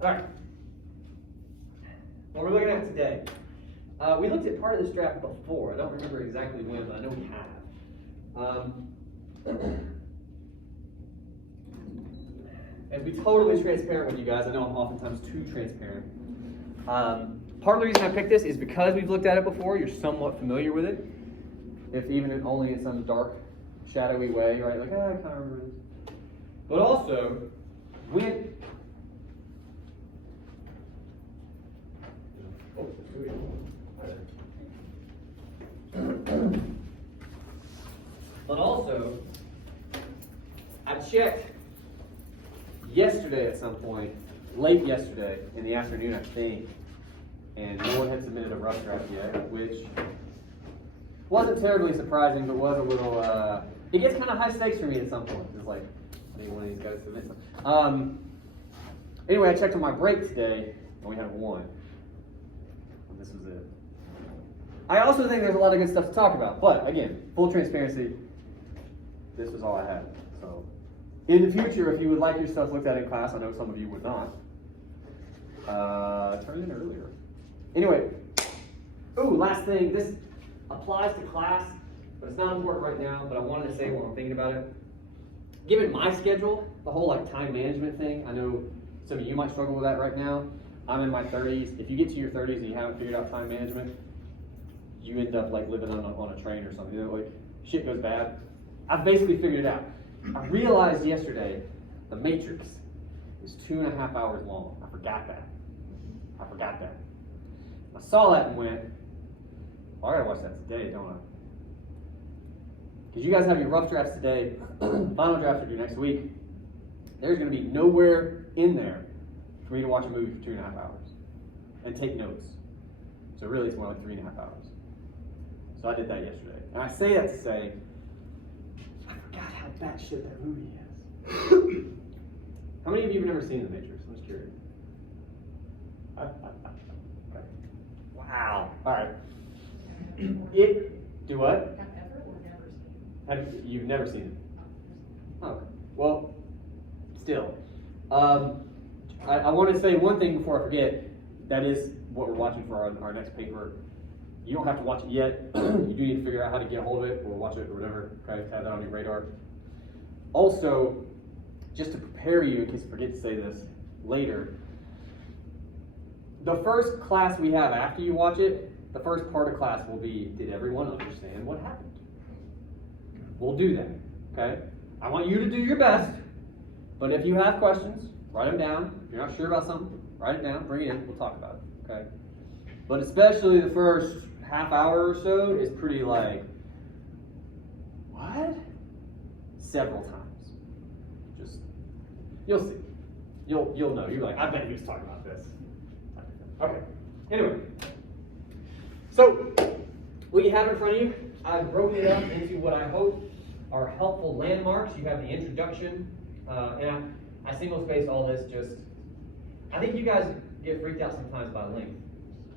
All right. What we're looking at today. We looked at part of this draft before. I don't remember exactly when, but I know we have. And to be totally transparent with you guys, I know I'm oftentimes too transparent. Part of the reason I picked this is because we've looked at it before. You're somewhat familiar with it, if even only in some dark, shadowy way, right? Like, I kind of remember this. But also, when I checked yesterday at some point, late yesterday in the afternoon, I think, and no one had submitted a rough draft yet, which wasn't terribly surprising, but was a little, it gets kind of high stakes for me at some point. It's like, I need one of these guys to submit something. Anyway, I checked on my break today, and we had one. This was it. I also think there's a lot of good stuff to talk about, but again, full transparency, this was all I had. So, in the future, if you would like your stuff looked at in class, I know some of you would not, turn it in earlier. Anyway, last thing, this applies to class, but it's not important right now, but I wanted to say while I'm thinking about it. Given my schedule, the whole like time management thing, I know some of you might struggle with that right now. I'm in my 30s. If you get to your 30s and you haven't figured out time management, you end up like living on a train or something. You know, like shit goes bad. I've basically figured it out. I realized yesterday the Matrix is 2.5 hours long. I forgot that. I saw that and went, well, I gotta watch that today, don't I? Because you guys have your rough drafts today, final drafts are due next week. There's gonna be nowhere in there for me to watch a movie for 2.5 hours and take notes. So really it's more like 3.5 hours. So I did that yesterday. And I say that to say, I forgot how batshit that movie is. How many of you have never seen The Matrix? I'm just curious. Okay. Wow. All right. Do what? You've never seen it? Okay. Well, still. I want to say one thing before I forget. That is what we're watching for our next paper. You don't have to watch it yet. You do need to figure out how to get a hold of it or watch it or whatever. Okay, have that on your radar. Also, just to prepare you, in case I forget to say this later, the first class we have after you watch it, the first part of class will be, did everyone understand what happened? We'll do that, okay? I want you to do your best, but if you have questions, write them down. If you're not sure about something, write it down, bring it in, we'll talk about it, okay? But especially the first half hour or so is pretty like, what? Several times. Just, you'll see. You'll know. You're like, I bet he was talking about this. Okay, anyway. So, what you have in front of you, I've broken it up into what I hope are helpful landmarks. You have the introduction, and I single-spaced all this just, I think you guys get freaked out sometimes by length.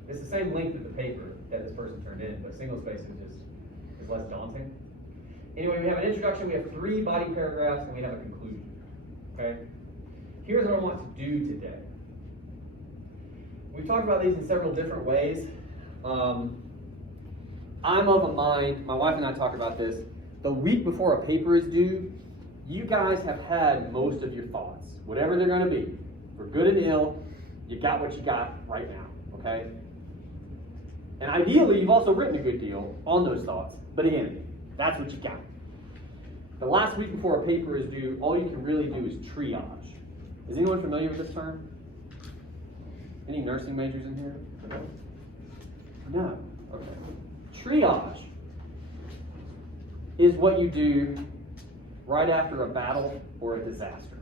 It's the same length of the paper that this person turned in, but single-spaced is less daunting. Anyway, we have an introduction, we have 3 body paragraphs, and we have a conclusion, okay? Here's what I want to do today. We've talked about these in several different ways. I'm of a mind, my wife and I talk about this, the week before a paper is due, you guys have had most of your thoughts, whatever they're going to be. For good and ill, you got what you got right now, okay? And ideally, you've also written a good deal on those thoughts, but again, that's what you got. The last week before a paper is due, all you can really do is triage. Is anyone familiar with this term? Any nursing majors in here? No. Okay. Triage is what you do right after a battle or a disaster.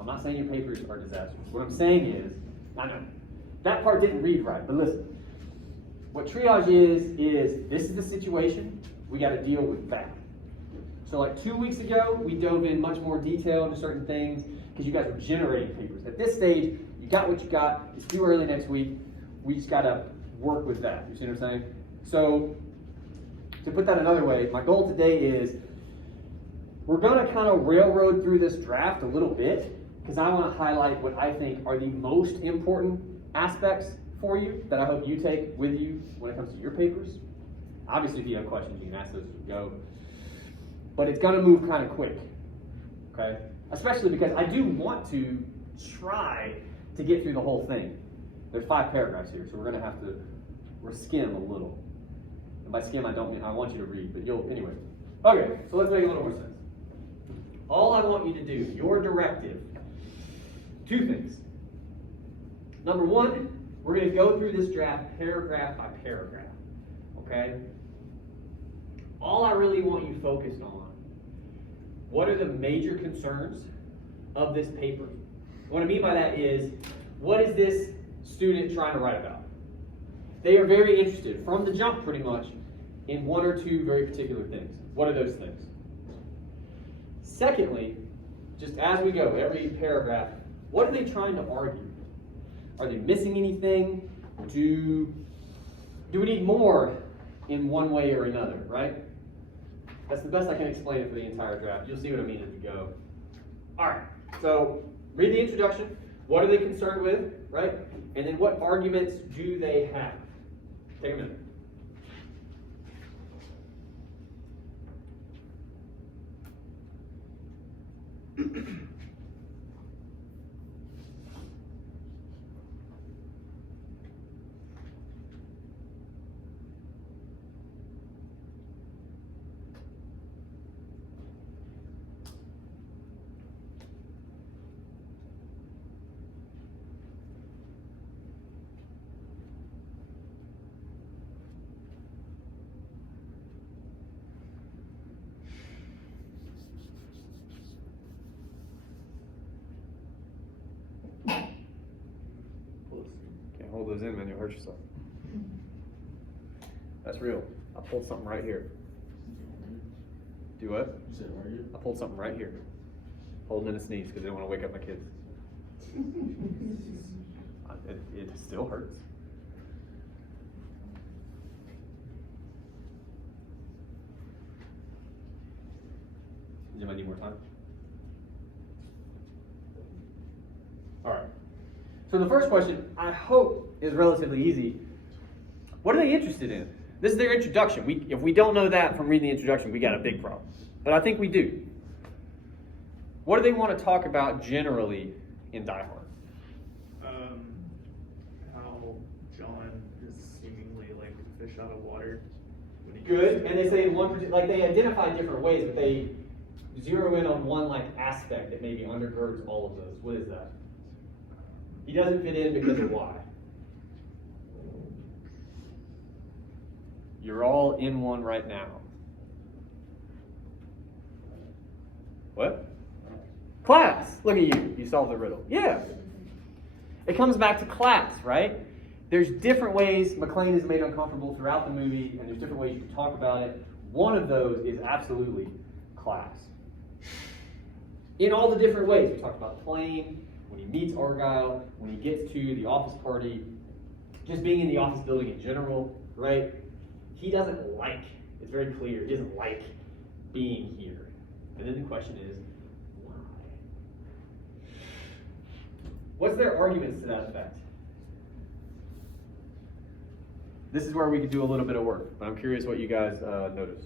I'm not saying your papers are disasters. What I'm saying is, I know, that part didn't read right, but listen. What triage is this is the situation, we got to deal with that. So like 2 weeks ago, we dove in much more detail into certain things because you guys were generating papers. At this stage, you got what you got. It's too early next week. We just got to work with that. You see what I'm saying? So to put that another way, my goal today is we're going to kind of railroad through this draft a little bit because I want to highlight what I think are the most important aspects for you that I hope you take with you when it comes to your papers. Obviously, if you have questions, you can ask those as we go. But it's going to move kind of quick, okay? Especially because I do want to try to get through the whole thing. There's 5 paragraphs here, so we're going to have to skim a little. And by skim, I don't mean I want you to read, but you'll, anyway. Okay, so let's make a little more sense. All I want you to do, your directive, 2 things. Number 1, we're going to go through this draft paragraph by paragraph, okay? All I really want you focused on, what are the major concerns of this paper? What I mean by that is, what is this student trying to write about? They are very interested, from the jump pretty much, in 1 or 2 very particular things. What are those things? Secondly, just as we go, every paragraph, what are they trying to argue? Are they missing anything? Do we need more in one way or another, right? That's the best I can explain it for the entire draft. You'll see what I mean as we go. All right, so read the introduction. What are they concerned with, right? And then what arguments do they have? Take a minute. Can't hold those in, man. You'll hurt yourself. That's real. I pulled something right here. Do what? You said right here? I pulled something right here. Holding in a sneeze because I didn't want to wake up my kids. It still hurts. Does anybody need more time? All right. So the first question, I hope, is relatively easy. What are they interested in? This is their introduction. If we don't know that from reading the introduction, we got a big problem. But I think we do. What do they want to talk about generally in Die Hard? How John is seemingly like a fish out of water. When he Good. And they say like they identify different ways, but they zero in on one like aspect that maybe undergirds all of those. What is that? He doesn't fit in because of why? You're all in one right now. What? Class. Look at you. You solved the riddle. Yeah. It comes back to class, right? There's different ways McClane is made uncomfortable throughout the movie, and there's different ways you can talk about it. One of those is absolutely class. In all the different ways. We talked about the plane, when he meets Argyle, when he gets to the office party, just being in the office building in general, right? He doesn't like, it's very clear, he doesn't like being here. And then the question is, why? What's their arguments to that effect? This is where we could do a little bit of work, but I'm curious what you guys notice.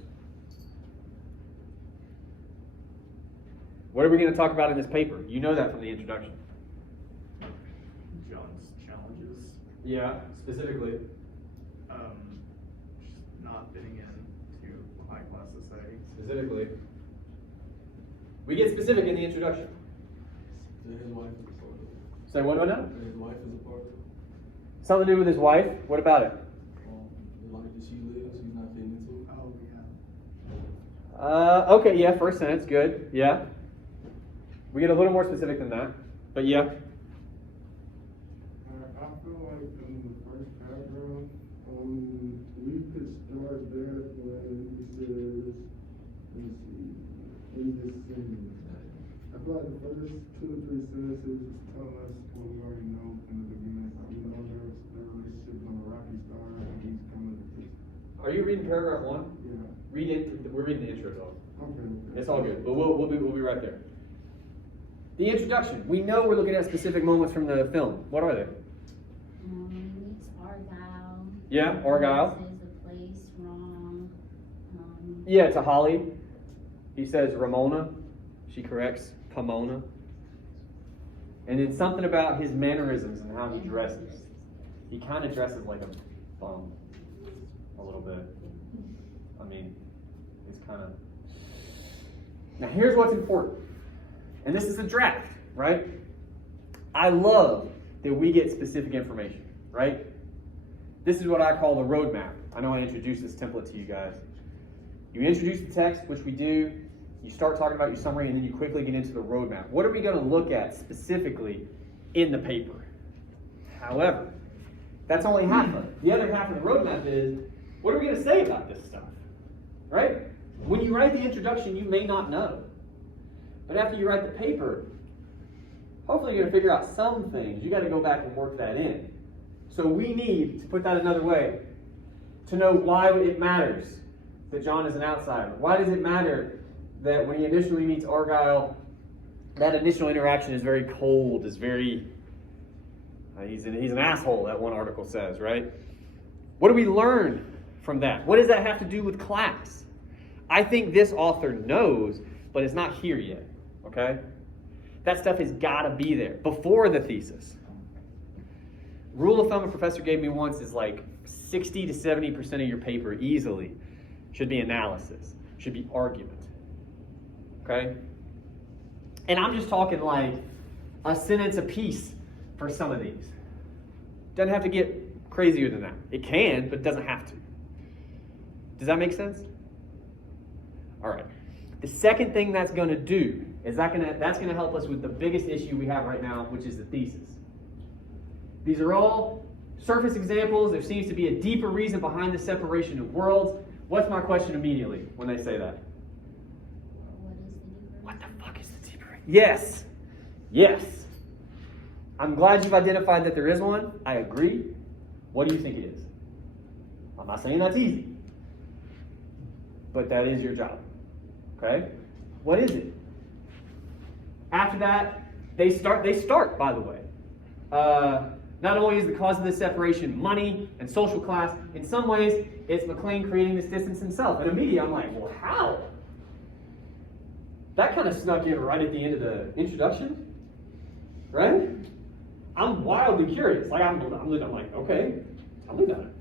What are we going to talk about in this paper? You know that from the introduction. John's challenges. Yeah, specifically. Just not fitting into high class society. Specifically. We get specific in the introduction. His wife is a part of it. Say what about now? His wife is a part of it. Something to do with his wife? What about it? The life that she lives, she's not fitting into it. Oh yeah. Okay, yeah, first sentence, good. Yeah. We get a little more specific than that. But yeah. I feel like in the first paragraph, we could start there when he says, let me see, in this sentence. I feel like the first 2 or 3 sentences just tell us what we already know in the beginning. We know their relationship on a rocky start, and he's coming to this. Are you reading paragraph 1? Yeah. Read it. We're reading the intro though. Okay. It's all good. But we'll be right there. The introduction. We know we're looking at specific moments from the film. What are they? It's Argyle. Yeah, Argyle. Says the place wrong. Yeah, to Holly. He says Ramona. She corrects Pomona. And then something about his mannerisms and how he dresses. He kind of dresses like a bum. A little bit. I mean, it's kind of... Now here's what's important. And this is a draft, right? I love that we get specific information, right? This is what I call the roadmap. I know I introduced this template to you guys. You introduce the text, which we do. You start talking about your summary, and then you quickly get into the roadmap. What are we going to look at specifically in the paper? However, that's only half of it. The other half of the roadmap is, what are we going to say about this stuff? Right? When you write the introduction, you may not know. But after you write the paper, hopefully you're going to figure out some things. You got to go back and work that in. So we need, to put that another way, to know why it matters that John is an outsider. Why does it matter that when he initially meets Argyle, that initial interaction is very cold, is very, he's an asshole, that one article says, right? What do we learn from that? What does that have to do with class? I think this author knows, but it's not here yet, okay? That stuff has got to be there before the thesis. Rule of thumb a professor gave me once is like 60 to 70% of your paper easily should be analysis, should be argument, okay? And I'm just talking like a sentence a piece for some of these. Doesn't have to get crazier than that. It can, but it doesn't have to. Does that make sense? All right. The second thing that's going to do is that's going to help us with the biggest issue we have right now, which is the thesis. These are all surface examples. There seems to be a deeper reason behind the separation of worlds. What's my question immediately when they say that? What the fuck is the deeper reason? Yes. Yes. I'm glad you've identified that there is one. I agree. What do you think it is? I'm not saying that's easy, but that is your job. Okay? What is it? After that, they start, by the way. Not only is the cause of this separation money and social class, in some ways, it's McLean creating this distance himself. And immediately I'm like, well, how? That kind of snuck in right at the end of the introduction, right? I'm wildly curious. Like I'm like, okay, tell me about it.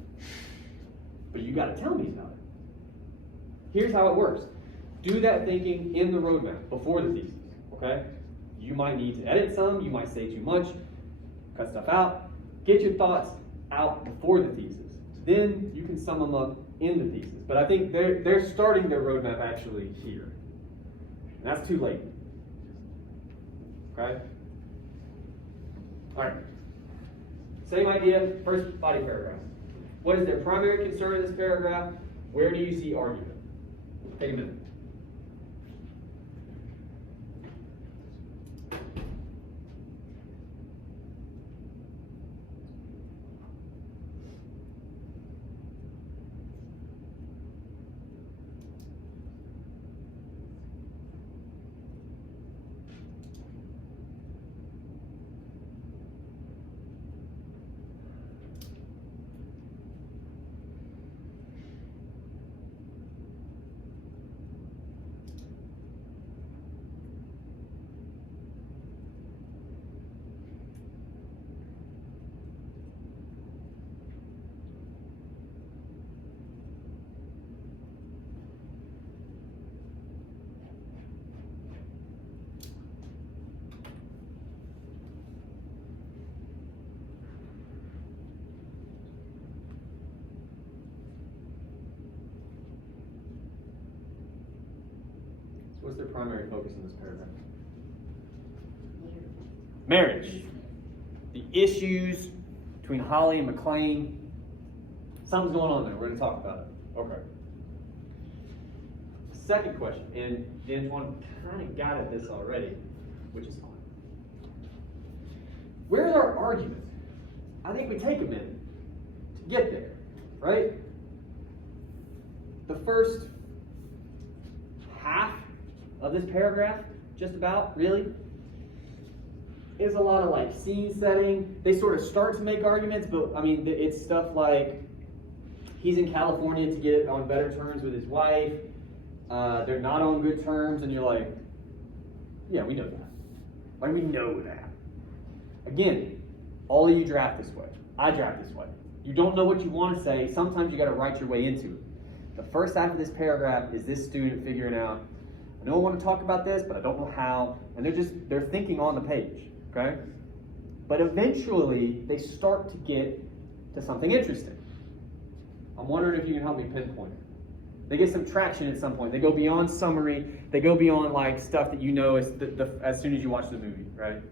But you got to tell me about it. Here's how it works. Do that thinking in the roadmap before the thesis, okay? You might need to edit some, you might say too much, cut stuff out. Get your thoughts out before the thesis. Then you can sum them up in the thesis. But I think they're starting their roadmap actually here. And that's too late. Okay? All right. Same idea, first body paragraph. What is their primary concern in this paragraph? Where do you see argument? Take a minute. What's their primary focus in this paragraph? Marriage. The issues between Holly and McLean. Something's going on there. We're going to talk about it. Okay. Second question, and Antoine kind of got at this already, which is fine. Where's our argument? I think we take a minute to get there, right? The first half of this paragraph, just about, really, is a lot of like scene setting. They sort of start to make arguments, but I mean, it's stuff like he's in California to get on better terms with his wife. They're not on good terms, and you're like, yeah, we know that. Like, we know that. Again, all of you draft this way. I draft this way. You don't know what you want to say. Sometimes you got to write your way into it. The first half of this paragraph is this student figuring out, I know I want to talk about this, but I don't know how. And they're thinking on the page, okay? But eventually, they start to get to something interesting. I'm wondering if you can help me pinpoint it. They get some traction at some point. They go beyond summary. They go beyond like stuff that you know as soon as you watch the movie, right?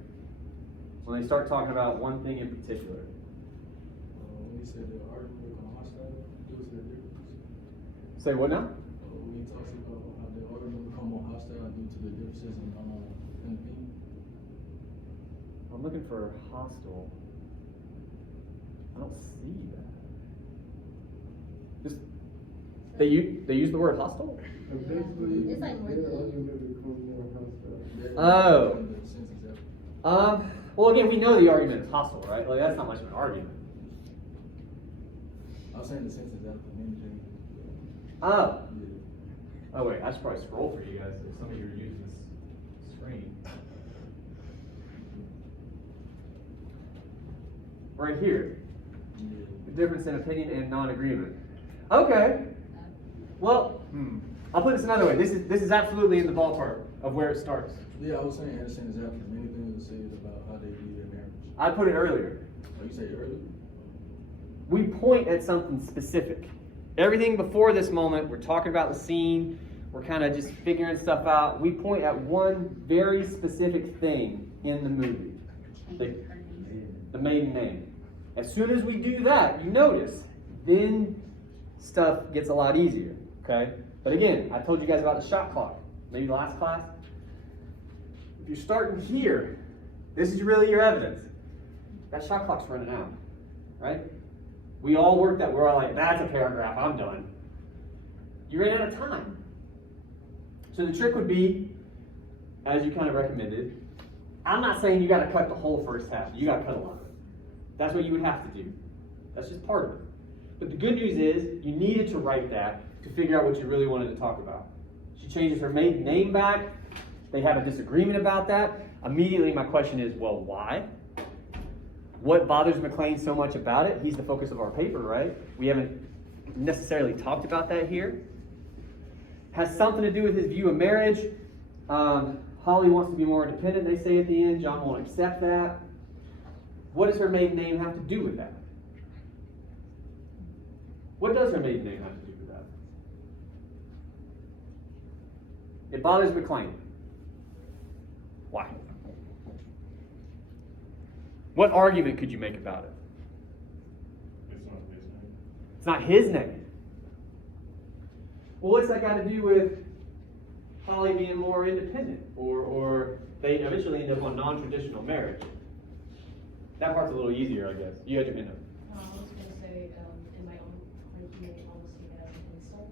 When they start talking about one thing in particular. When he said the argument become hostile, it was the difference. Say what now? When he talks about how the argument become more hostile due to the differences in opinion. I'm looking for hostile. I don't see that. Just they use the word hostile. Basically, It's like more their than- argument becomes more hostile. Oh. In the sense that Well, again, we know the argument is hostile, right? Like that's not much of an argument. I was saying the sense that the main thing. Oh. Yeah. Oh wait, I should probably scroll for you guys if some of you are using this screen. Right here, Yeah. the difference in opinion and non-agreement. Okay. Well, I'll put this another way. This is absolutely in the ballpark of where it starts. Yeah, I was saying in the sense that many things were said about how they view their marriage. I put it earlier. Oh, you said it earlier? We point at something specific. Everything before this moment, we're talking about the scene. We're kind of just figuring stuff out. We point at one very specific thing in the movie. The maiden name. As soon as we do that, you notice, then stuff gets a lot easier, okay? But again, I told you guys about the shot clock, maybe the last class. If you're starting here, this is really your evidence. That shot clock's running out, right? We all work that, we're all like, that's a paragraph, I'm done. You ran out of time. So the trick would be, as you kind of recommended, I'm not saying you got to cut the whole first half. You got to cut a lot of it. That's what you would have to do. That's just part of it. But the good news is, you needed to write that to figure out what you really wanted to talk about. She changes her maiden name back. They have a disagreement about that. Immediately my question is, well, why? What bothers McLean so much about it? He's the focus of our paper, right? We haven't necessarily talked about that here. Has something to do with his view of marriage. Holly wants to be more independent, they say at the end. John won't accept that. What does her maiden name have to do with that? What does her maiden name have to do with that? It bothers McLean. Why? What argument could you make about it? It's not his name. It's not his name. Well, what's that got to do with Holly being more independent? Or they eventually end up on non-traditional marriage? That part's a little easier, I guess. You had your hand up. I was gonna say, in my own, like, you may almost take it as an insult.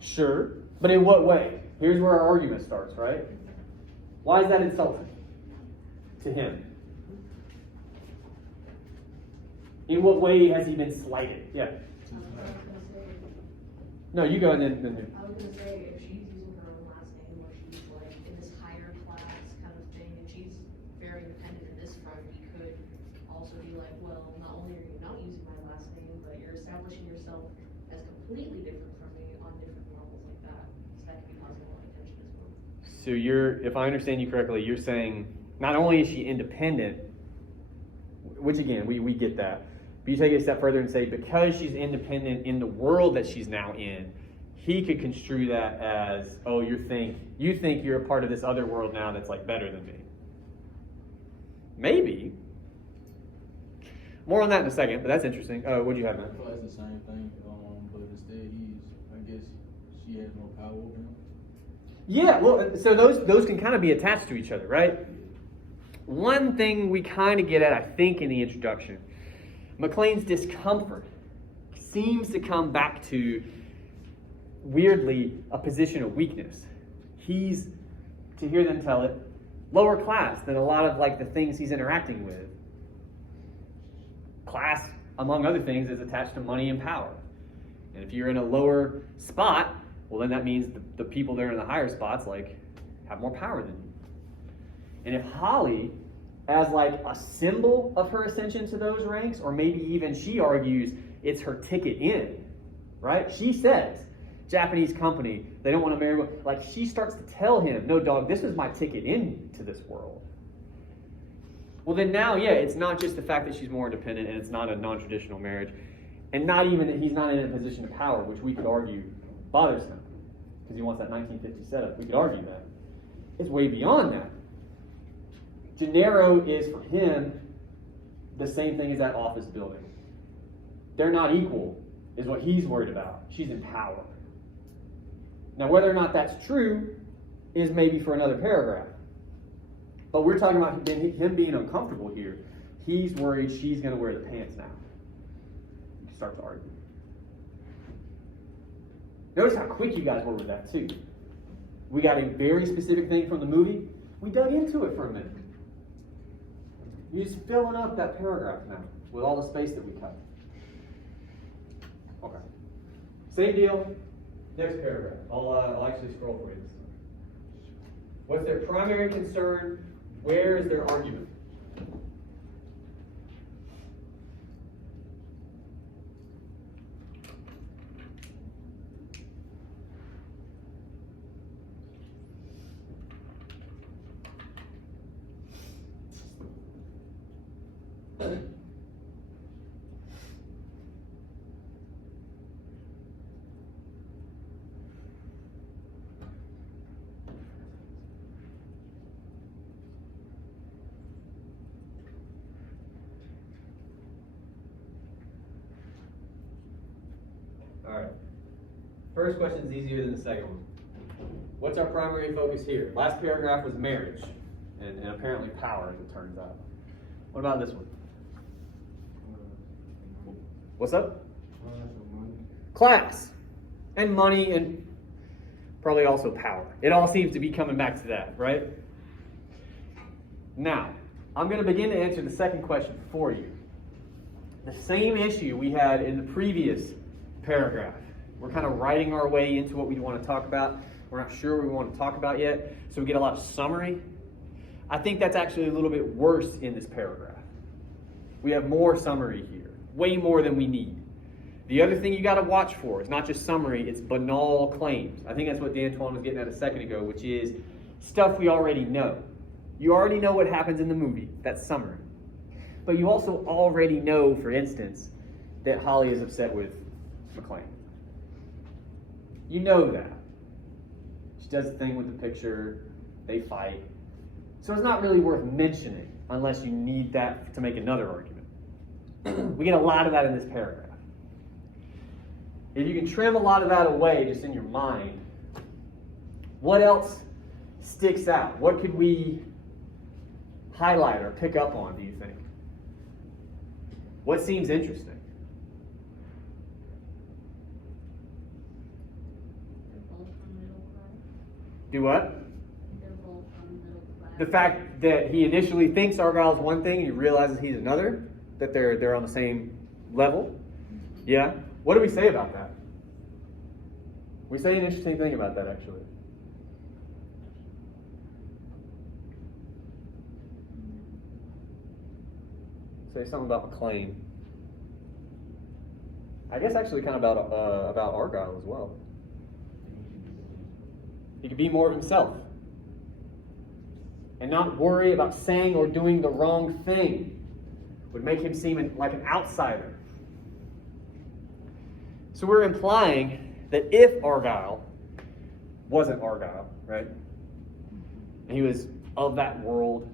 Sure. But in what way? Here's where our argument starts, right? Why is that insulting to him? In what way has he been slighted? Yeah. I was gonna say, No, you go and then. I was gonna say, if she's using her own last name, or she's like in this higher class kind of thing, and she's very independent in this front, you could also be like, well, not only are you not using my last name, but you're establishing yourself as completely different from me on different levels like that. So that could be causing a lot of tension as well. So if I understand you correctly, you're saying not only is she independent, which again, we get that, but you take it a step further and say because she's independent in the world that she's now in, he could construe that as, oh, you think you're a part of this other world now that's like better than me. Maybe. More on that in a second, but that's interesting. What'd you have, I man? feel like it's the same thing, but instead I guess she has more power over him. Yeah, well, so those can kind of be attached to each other, right? One thing we kind of get at, I think, in the introduction, McLean's discomfort seems to come back to, weirdly, a position of weakness. To hear them tell it, lower class than a lot of like the things he's interacting with. Class, among other things, is attached to money and power. And if you're in a lower spot, well, then that means the people that are in the higher spots like have more power than you. And if Holly, as like a symbol of her ascension to those ranks, or maybe even she argues it's her ticket in, right? She says, Japanese company, they don't want to marry. Like she starts to tell him, no dog, this is my ticket into this world. Well then now, yeah, it's not just the fact that she's more independent and it's not a non-traditional marriage, and not even that he's not in a position of power, which we could argue bothers him, because he wants that 1950 setup. We could argue that. It's way beyond that. Gennaro is for him the same thing as that office building. They're not equal, is what he's worried about. She's in power. Now, whether or not that's true is maybe for another paragraph. But we're talking about him being uncomfortable here. He's worried she's going to wear the pants now. He starts to argue. Notice how quick you guys were with that, too. We got a very specific thing from the movie. We dug into it for a minute. You're just filling up that paragraph now with all the space that we cut. Okay. Same deal. Next paragraph. I'll actually scroll for you this time. What's their primary concern? Where is their argument? All right. First question is easier than the second one. What's our primary focus here? Last paragraph was marriage and apparently power, as it turns out. What about this one? What's up? Class and money and probably also power. It all seems to be coming back to that, right? Now, I'm going to begin to answer the second question for you. The same issue we had in the previous paragraph. We're kind of writing our way into what we want to talk about. We're not sure what we want to talk about yet, so we get a lot of summary. I think that's actually a little bit worse in this paragraph. We have more summary here, way more than we need. The other thing you got to watch for is not just summary, it's banal claims. I think that's what D'Antoine was getting at a second ago, which is stuff we already know. You already know what happens in the movie. That's summary. But you also already know, for instance, that Holly is upset with McLean. You know that. She does the thing with the picture, they fight. So it's not really worth mentioning unless you need that to make another argument. We get a lot of that in this paragraph. If you can trim a lot of that away just in your mind, what else sticks out? What could we highlight or pick up on, do you think? What seems interesting? Do what? They're both from middle class. The fact that he initially thinks Argyle's one thing and he realizes he's another, that they're on the same level. Yeah? What do we say about that? We say an interesting thing about that, actually. Say something about McLean. I guess actually kind of about Argyle as well. He could be more of himself and not worry about saying or doing the wrong thing. Would make him seem like an outsider. So we're implying that if Argyle wasn't Argyle, right? And he was of that world,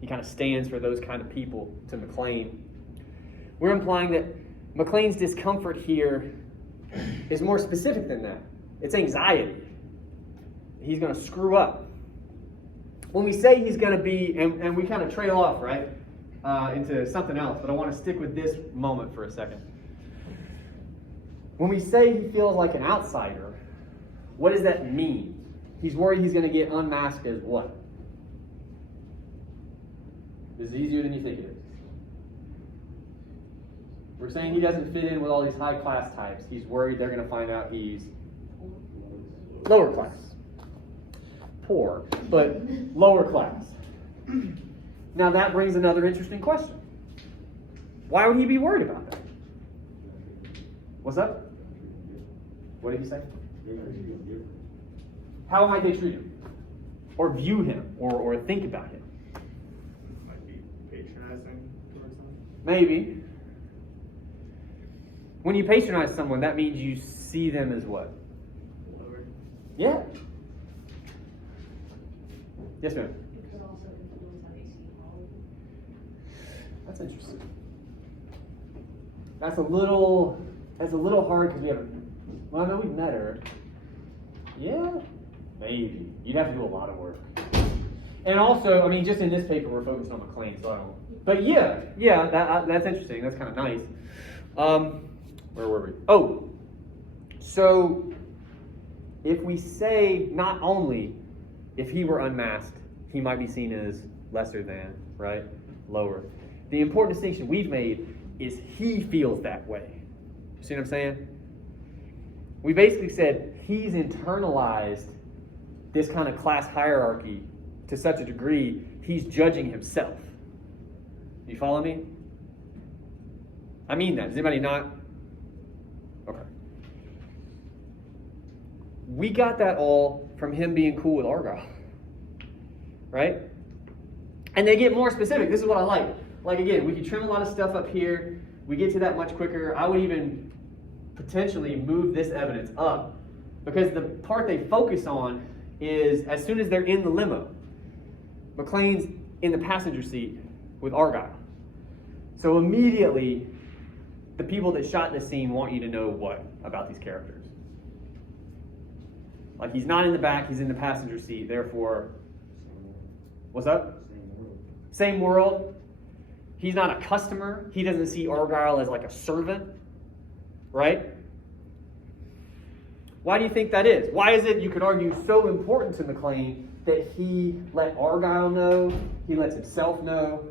he kind of stands for those kind of people to McLean. We're implying that McLean's discomfort here is more specific than that. It's anxiety. He's going to screw up. When we say he's going to be, and we kind of trail off, right, into something else, but I want to stick with this moment for a second. When we say he feels like an outsider, what does that mean? He's worried he's going to get unmasked as what? This is easier than you think it is. We're saying he doesn't fit in with all these high class types. He's worried they're going to find out he's lower class. Poor, but lower class. Now that brings another interesting question. Why would he be worried about that? What's up? What did he say? How might they treat him? Or view him? Or think about him? Might be patronizing towards them. Maybe. When you patronize someone, that means you see them as what? Lower. Yeah. Yes, ma'am. It could also influence how they see all of them. That's interesting. That's a little hard because we haven't. Well, I know we've met her. Yeah, maybe. You'd have to do a lot of work. And also, I mean, just in this paper, we're focused on McLean, so I don't. But yeah, that's interesting. That's kind of nice. Where were we? Oh, so if we say not only if he were unmasked, he might be seen as lesser than, right? Lower. The important distinction we've made is he feels that way. You see what I'm saying? We basically said he's internalized this kind of class hierarchy to such a degree, he's judging himself. You follow me? I mean that. Does anybody not? Okay. We got that all from him being cool with Argyle. Right? And they get more specific. This is what I like. Like, again, we can trim a lot of stuff up here. We get to that much quicker. I would even potentially move this evidence up because the part they focus on is as soon as they're in the limo, McLean's in the passenger seat with Argyle. So immediately, the people that shot this scene want you to know what about these characters. Like, he's not in the back, he's in the passenger seat, therefore, what's up? Same world. He's not a customer. He doesn't see Argyle as like a servant, right? Why do you think that is? Why is it, you could argue, so important to McLean that he let Argyle know, he lets himself know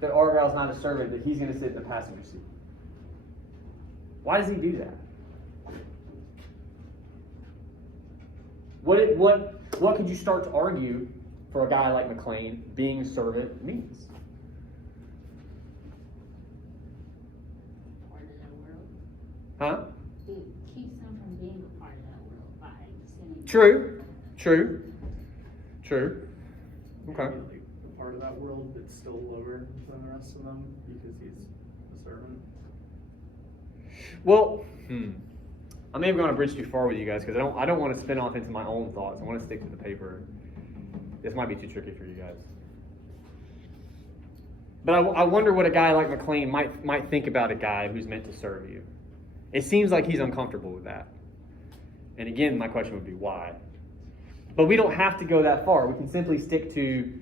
that Argyle's not a servant, that he's going to sit in the passenger seat? Why does he do that? What could you start to argue for a guy like McLean being a servant means? Part of that world. Huh? It keeps them from being a part of that world by sending. True. Okay. Maybe, like, a part of that world that's still lower than the rest of them because he's a servant. Well, I may have gone a bridge too far with you guys because I don't want to spin off into my own thoughts. I want to stick to the paper. This might be too tricky for you guys. But I wonder what a guy like McLean might think about a guy who's meant to serve you. It seems like he's uncomfortable with that. And again, my question would be why? But we don't have to go that far. We can simply stick to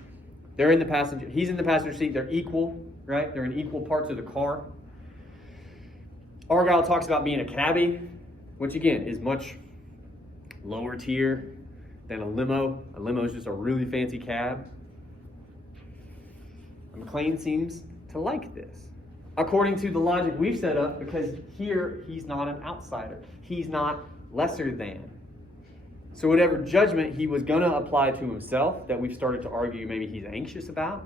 he's in the passenger seat, they're equal, right? They're in equal parts of the car. Argyle talks about being a cabbie, which again is much lower tier than a limo. A limo is just a really fancy cab. And McLean seems to like this, according to the logic we've set up, because here he's not an outsider. He's not lesser than. So whatever judgment he was going to apply to himself that we've started to argue maybe he's anxious about,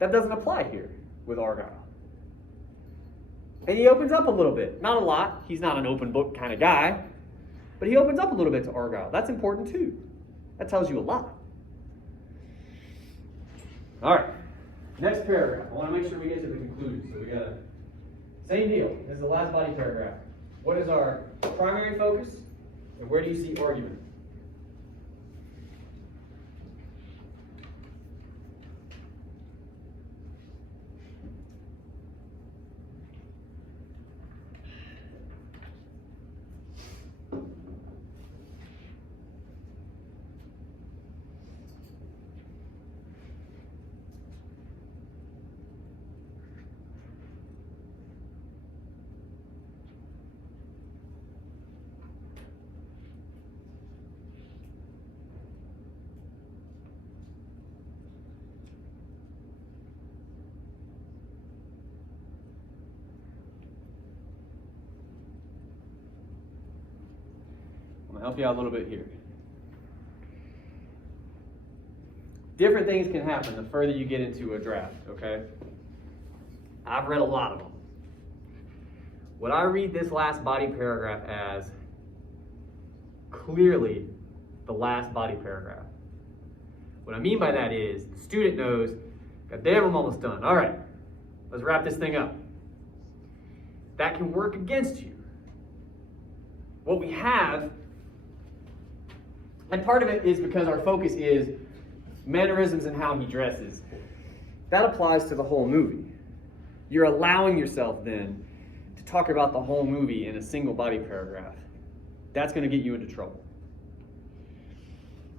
that doesn't apply here with Argyle. And he opens up a little bit. Not a lot. He's not an open book kind of guy. But he opens up a little bit to Argyle. That's important too. That tells you a lot. All right. Next paragraph. I want to make sure we get to the conclusion. So we got same deal. This is the last body paragraph. What is our primary focus? And where do you see argument? I'm gonna help you out a little bit here. Different things can happen the further you get into a draft, okay? I've read a lot of them. What I read this last body paragraph as clearly the last body paragraph. What I mean by that is the student knows, God damn, I'm almost done. All right, let's wrap this thing up. That can work against you. What we have, and part of it is because our focus is mannerisms and how he dresses. That applies to the whole movie. You're allowing yourself then to talk about the whole movie in a single body paragraph. That's going to get you into trouble.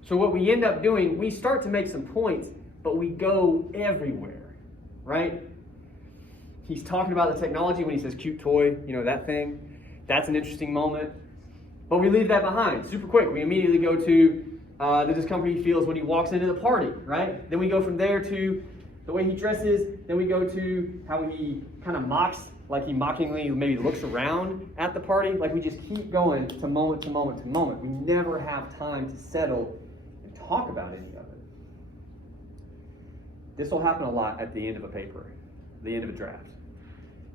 So what we end up doing, we start to make some points, but we go everywhere, right? He's talking about the technology when he says cute toy, you know, that thing. That's an interesting moment. But we leave that behind super quick. We immediately go to the discomfort he feels when he walks into the party, right? Then we go from there to the way he dresses. Then we go to how he kind of mocks, like he mockingly maybe looks around at the party. Like we just keep going to moment to moment to moment. We never have time to settle and talk about any of it. This will happen a lot at the end of a paper, the end of a draft.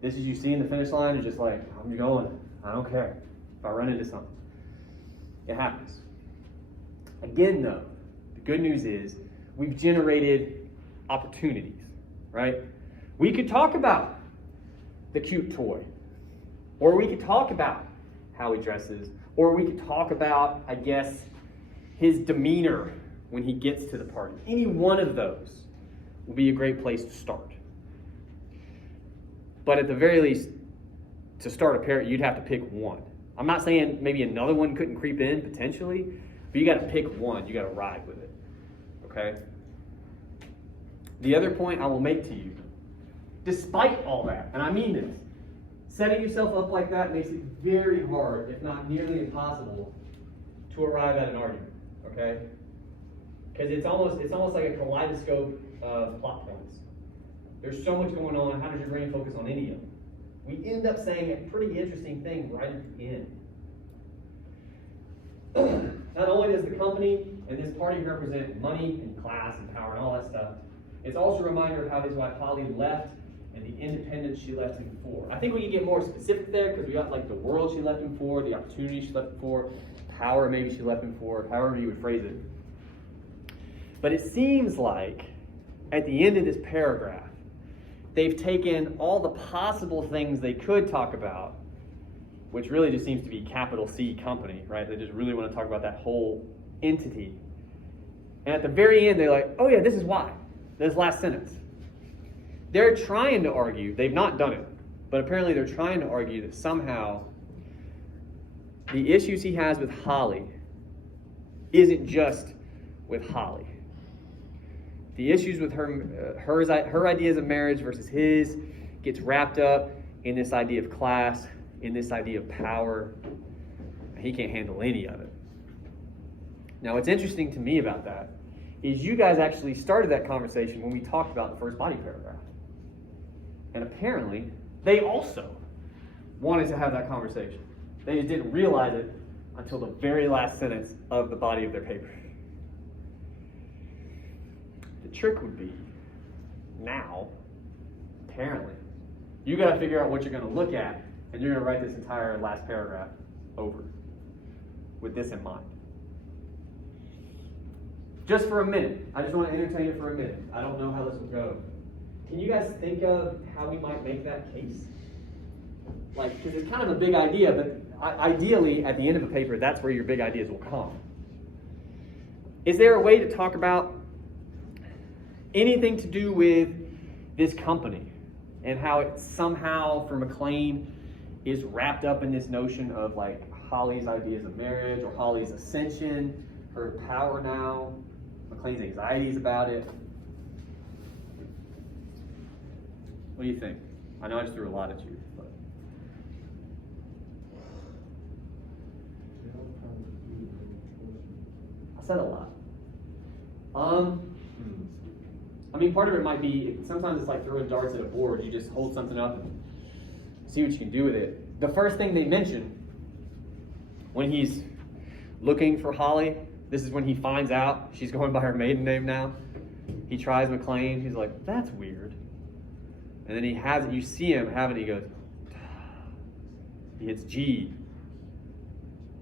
This is you see in the finish line, you're just like, I'm going. I don't care if I run into something. It happens. Again, though, the good news is we've generated opportunities, right? We could talk about the cute toy, or we could talk about how he dresses, or we could talk about, I guess, his demeanor when he gets to the party. Any one of those will be a great place to start. But at the very least, to start a pair, you'd have to pick one. I'm not saying maybe another one couldn't creep in potentially, but you got to pick one. You got to ride with it, okay? The other point I will make to you, despite all that, and I mean this, setting yourself up like that makes it very hard, if not nearly impossible, to arrive at an argument, okay? Because it's almost like a kaleidoscope of plot points. There's so much going on. How does your brain focus on any of them? We end up saying a pretty interesting thing right at the end. Not only does the company and this party represent money and class and power and all that stuff, it's also a reminder of how his wife Holly left and the independence she left him for. I think we can get more specific there because we got like the world she left him for, the opportunity she left him for, power maybe she left him for, however you would phrase it. But it seems like at the end of this paragraph, they've taken all the possible things they could talk about, which really just seems to be capital C company, right? They just really want to talk about that whole entity. And at the very end, they're like, oh yeah, this is why. This last sentence. They're trying to argue, they've not done it, but apparently they're trying to argue that somehow the issues he has with Holly isn't just with Holly. The issues with her ideas of marriage versus his gets wrapped up in this idea of class, in this idea of power. He can't handle any of it. Now, what's interesting to me about that is you guys actually started that conversation when we talked about the first body paragraph. And apparently, they also wanted to have that conversation. They just didn't realize it until the very last sentence of the body of their paper. The trick would be, now, apparently, you got to figure out what you're going to look at, and you're going to write this entire last paragraph over with this in mind. Just for a minute. I just want to entertain it for a minute. I don't know how this will go. Can you guys think of how we might make that case? Like, because it's kind of a big idea, but ideally, at the end of a paper, that's where your big ideas will come. Is there a way to talk about anything to do with this company and how it somehow, for McLean, is wrapped up in this notion of like Holly's ideas of marriage or Holly's ascension, her power now, McLean's anxieties about it? What do you think? I know I just threw a lot at you, but I said a lot. I mean, part of it might be, sometimes it's like throwing darts at a board. You just hold something up and see what you can do with it. The first thing they mention when he's looking for Holly. This is when he finds out she's going by her maiden name now. He tries McLean. He's like, that's weird. And then he has it. You see him have it. He goes, he hits G.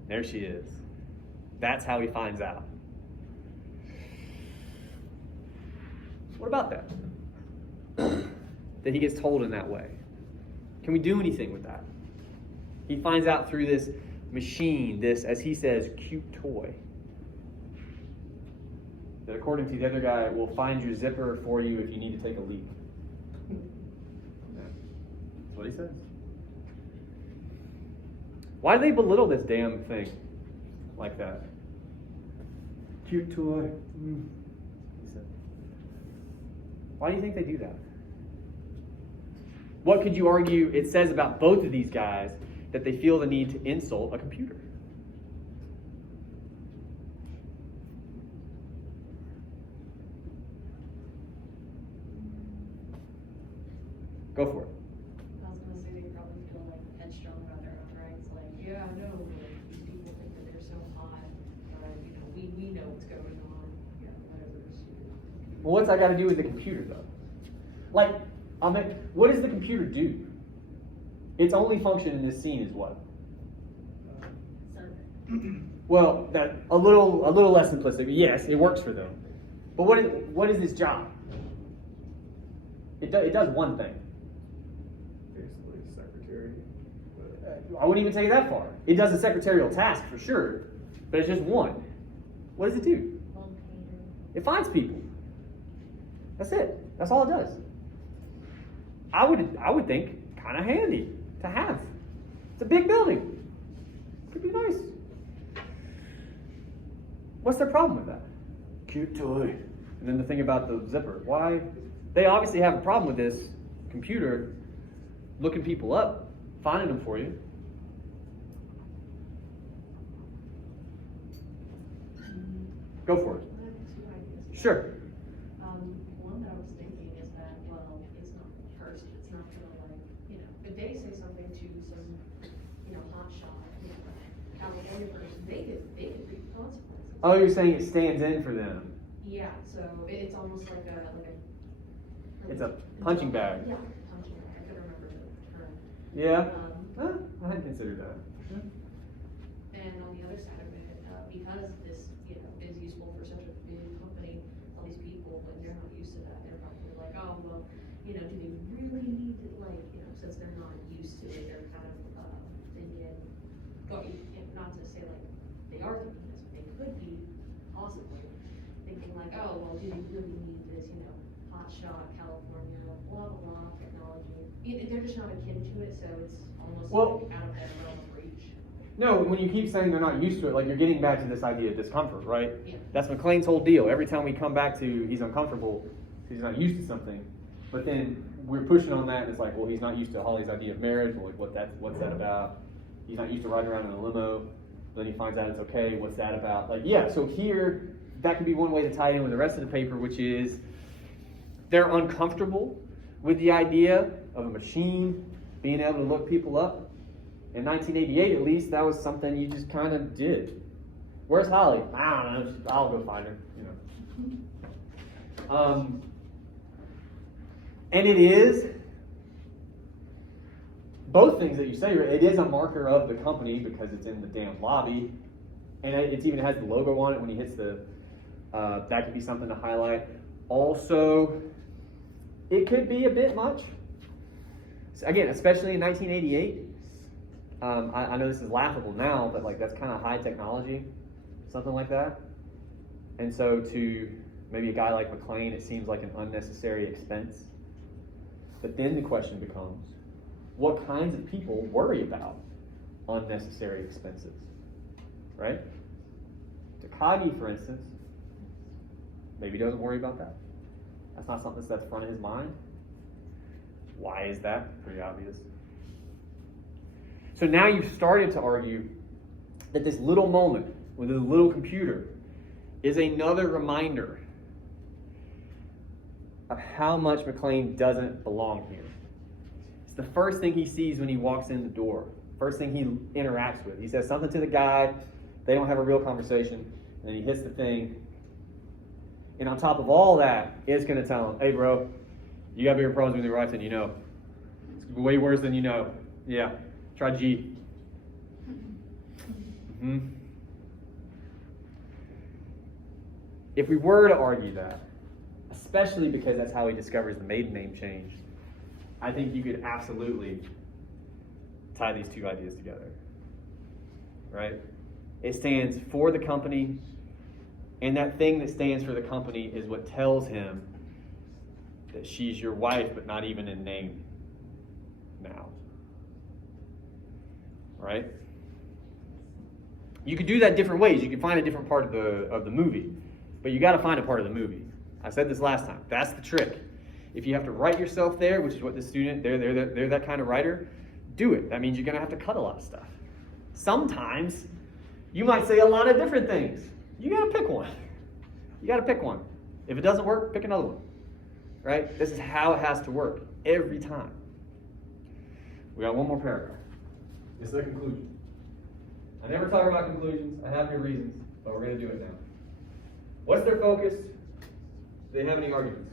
There she is. That's how he finds out. What about that? That he gets told in that way. Can we do anything with that? He finds out through this machine, this, as he says, cute toy. That according to the other guy, will find your zipper for you if you need to take a leak. That's what he says. Why do they belittle this damn thing like that? Cute toy. He said. Why do you think they do that? What could you argue it says about both of these guys that they feel the need to insult a computer? Go for it. I was gonna say they probably feel like headstrong about their own rights, like, yeah, I know, like, these people think that they're so hot, but, you know, we know what's going on, yeah, whatever. Well, what's that got to do with the computer, though? Like, I mean, what does the computer do? Its only function in this scene is what? Well, that a little less simplistic. Yes, it works for them. But what is its job? It does one thing. Basically secretary. But I wouldn't even take it that far. It does a secretarial task for sure, but it's just one. What does it do? It finds people. That's it. That's all it does. I would think kind of handy to have. It's a big building. Could be nice. What's their problem with that? Cute toy. And then the thing about the zipper. Why? They obviously have a problem with this computer looking people up, finding them for you. Go for it. I have two ideas. Sure. One that I was thinking is that, well, it's not personal, it's not gonna like, you know, if they say something to some, you know, hotshot, you know, California person, they could reap consequences. Oh, you're saying it stands in for them. Yeah, so it's almost like a. It's a punching bag. Yeah, punching bag, I couldn't remember the term. Yeah. Um, I hadn't considered that. And on the other side of it, because this, you know, is useful for such a big company, all these people, when they're not used to that, they're probably like, oh, well, you know, do they really need to, like, you know, since they're not used to it, they're kind of thinking, not to say like they are thinking this, but they could be possibly thinking like, oh, well, do they really need this, you know, hotshot California, blah, blah, blah, technology. They're just not akin to it, so it's almost like out of their realm of reach. No, when you keep saying they're not used to it, like you're getting back to this idea of discomfort, right? Yeah. That's McLean's whole deal. Every time we come back to he's uncomfortable, he's not used to something. But then we're pushing on that, and it's like, well, he's not used to Holly's idea of marriage. Well, like, what's that about? He's not used to riding around in a limo. Then he finds out it's okay. What's that about? Like, yeah. So here, that could be one way to tie in with the rest of the paper, which is they're uncomfortable with the idea of a machine being able to look people up. In 1988, at least, that was something you just kind of did. Where's Holly? I don't know. I'll go find her. You know. And it is both things that you say. It is a marker of the company because it's in the damn lobby, and it even has the logo on it when he hits the. That could be something to highlight. Also, it could be a bit much. So again, especially in 1988. I know this is laughable now, but like that's kind of high technology, something like that. And so to maybe a guy like McLean, it seems like an unnecessary expense. But then the question becomes, what kinds of people worry about unnecessary expenses, right? Takagi, for instance, maybe doesn't worry about that. That's not something that's front of his mind. Why is that? Pretty obvious. So now you've started to argue that this little moment with this little computer is another reminder of how much McLean doesn't belong here. It's the first thing he sees when he walks in the door. First thing he interacts with. He says something to the guy, They don't have a real conversation. And then he hits the thing. And on top of all that, it's going to tell him, hey, bro, you got bigger problems with your wife than you know. It's way worse than you know. Yeah, try G. Mm-hmm. If we were to argue that, especially because that's how he discovers the maiden name change, I think you could absolutely tie these two ideas together. Right? It stands for the company, and that thing that stands for the company is what tells him that she's your wife, but not even in name now. Right? You could do that different ways. You could find a different part of the movie, but you got to find a part of the movie. I said this last time. That's the trick. If you have to write yourself there, which is what the student, they're that kind of writer, do it. That means you're going to have to cut a lot of stuff. Sometimes you might say a lot of different things. You got to pick one. You got to pick one. If it doesn't work, pick another one. Right? This is how it has to work every time. We got one more paragraph. It's the conclusion. I never talk about conclusions. I have my reasons, but we're going to do it now. What's their focus? Do they have any arguments?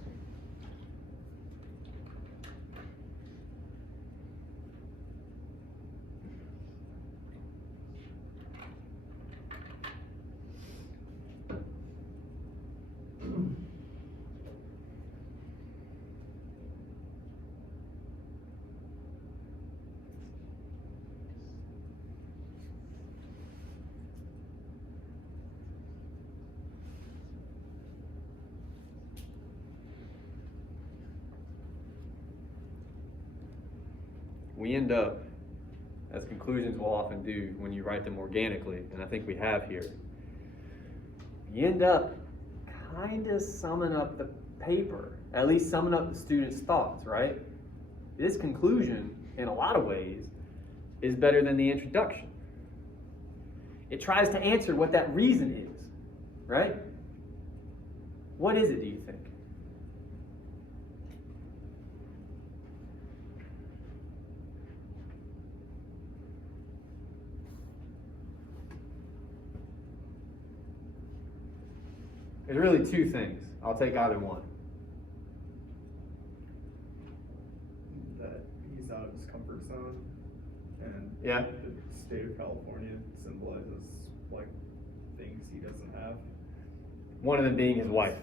We end up, as conclusions will often do when you write them organically, and I think we have here, you end up kind of summing up the paper, at least summing up the student's thoughts, right? This conclusion, in a lot of ways, is better than the introduction. It tries to answer what that reason is, right? What is it, do you think? There's really two things. I'll take either one. That he's out of his comfort zone, and Yeah. the state of California symbolizes like things he doesn't have. One of them being his wife.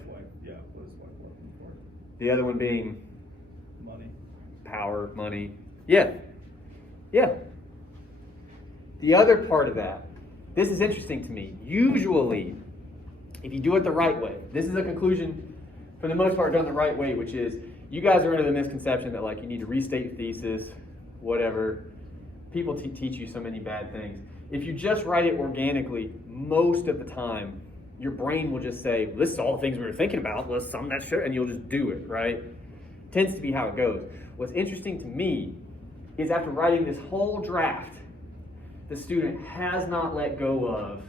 Yeah, what is wife looking for? The other one being Money. power, money. Yeah. Yeah. The other part of that, this is interesting to me. Usually, if you do it the right way, this is a conclusion, for the most part, done the right way, which is, you guys are under the misconception that like you need to restate your thesis, whatever. People teach you so many bad things. If you just write it organically, most of the time, your brain will just say, this is all the things we were thinking about, let's sum that shit, and you'll just do it, right? Tends to be how it goes. What's interesting to me is after writing this whole draft, the student has not let go of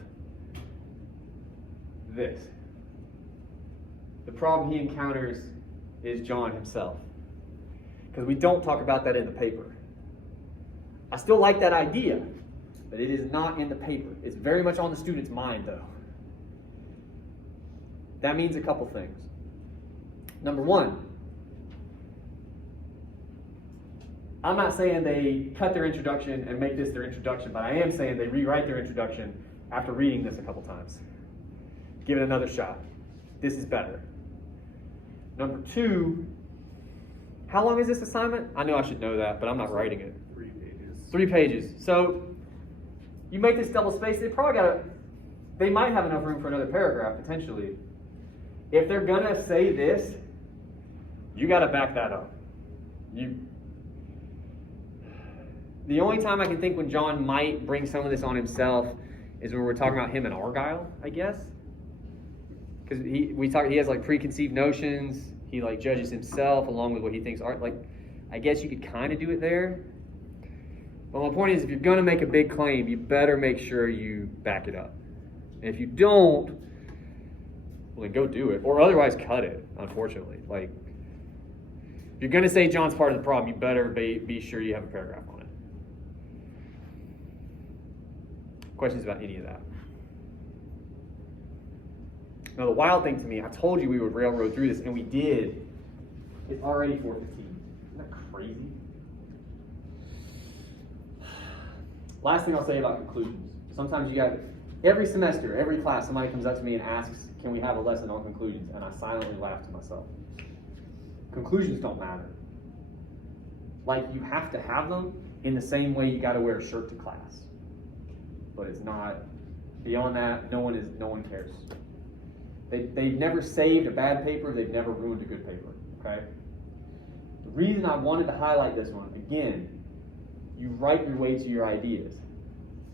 this. The problem he encounters is John himself. Because we don't talk about that in the paper. I still like that idea, but it is not in the paper. It's very much on the student's mind, though. That means a couple things. Number one, I'm not saying they cut their introduction and make this their introduction, but I am saying they rewrite their introduction after reading this a couple times. Give it another shot. This is better. Number two, how long is this assignment? I know I should know that, but I'm not writing it. 3 pages. 3 pages. So you make this double space, they might have enough room for another paragraph, potentially. If they're gonna say this, you gotta back that up. The only time I can think when John might bring some of this on himself is when we're talking about him and Argyle, I guess. Because he has like preconceived notions. He like judges himself along with what he thinks art. Like, I guess you could kind of do it there. But my point is, if you're gonna make a big claim, you better make sure you back it up. And if you don't, well then go do it, or otherwise cut it. Unfortunately, like if you're gonna say John's part of the problem, you better be sure you have a paragraph on it. Questions about any of that? Now the wild thing to me, I told you we would railroad through this, and we did. It's already 4:15. Isn't that crazy? Last thing I'll say about conclusions. Sometimes you got, every semester, every class, somebody comes up to me and asks, can we have a lesson on conclusions? And I silently laugh to myself. Conclusions don't matter. Like, you have to have them in the same way you gotta wear a shirt to class. But it's not, beyond that, no one cares. They've never saved a bad paper, they've never ruined a good paper, okay? The reason I wanted to highlight this one, again, you write your way to your ideas.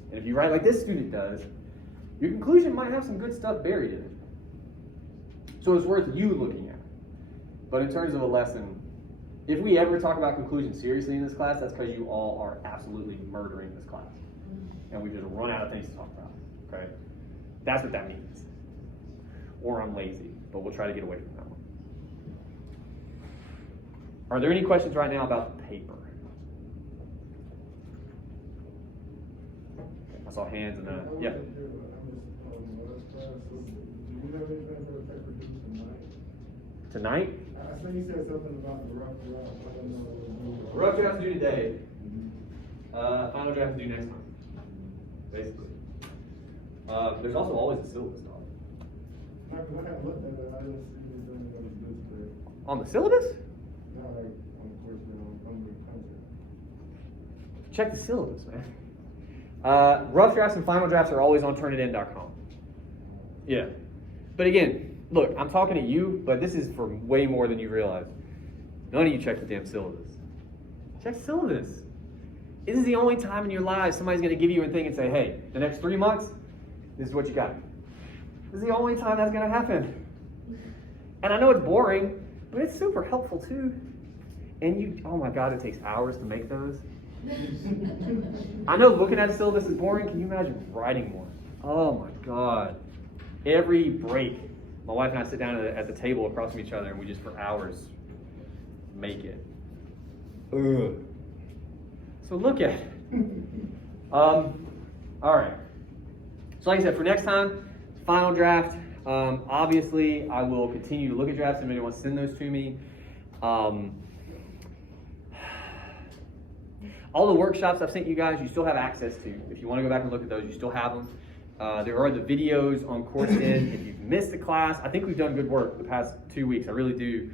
And if you write like this student does, your conclusion might have some good stuff buried in it. So it's worth you looking at. But in terms of a lesson, if we ever talk about conclusions seriously in this class, that's because you all are absolutely murdering this class. And we just run out of things to talk about, okay? That's what that means. Or I'm lazy, but we'll try to get away from that one. Are there any questions right now about the paper? I saw hands in the, yeah. Do you have anything for the paper due tonight? Tonight? I think you said something about the rough draft. I don't know. Rough draft due today. Final draft due next month, basically. There's also always a syllabus dog. I haven't looked at it, I didn't see anything that was good today. On the syllabus? No, like, on the course now, on the content. Check the syllabus, man. Rough drafts and final drafts are always on turnitin.com. Yeah. But again, look, I'm talking to you, but this is for way more than you realize. None of you check the damn syllabus. Check syllabus. This is the only time in your lives somebody's going to give you a thing and say, hey, the next 3 months, this is what you got. This is the only time that's going to happen. And I know it's boring, but it's super helpful too. And you, oh my God, it takes hours to make those. I know looking at a syllabus is boring. Can you imagine writing one? Oh my God. Every break, my wife and I sit down at the table across from each other and we just for hours make it. Ugh. So look at it. All right. So like I said, for next time, final draft. Obviously, I will continue to look at drafts if anybody wants to send those to me. All the workshops I've sent you guys, you still have access to. If you want to go back and look at those, you still have them. There are the videos on CourseIn. If you've missed the class, I think we've done good work the past 2 weeks. I really do.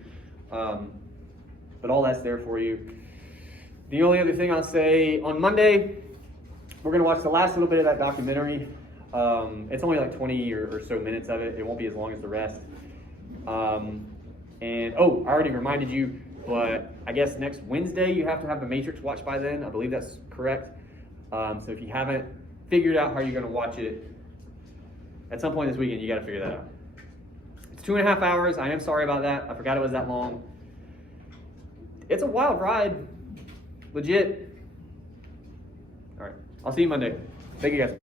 But all that's there for you. The only other thing I'll say, on Monday, we're going to watch the last little bit of that documentary. It's only like 20 or so minutes of it. It won't be as long as the rest. And, oh, I already reminded you, but I guess next Wednesday you have to have The Matrix watched by then. I believe that's correct. So if you haven't figured out how you're going to watch it, at some point this weekend, you got to figure that out. It's 2.5 hours. I am sorry about that. I forgot it was that long. It's a wild ride. Legit. All right. I'll see you Monday. Thank you guys.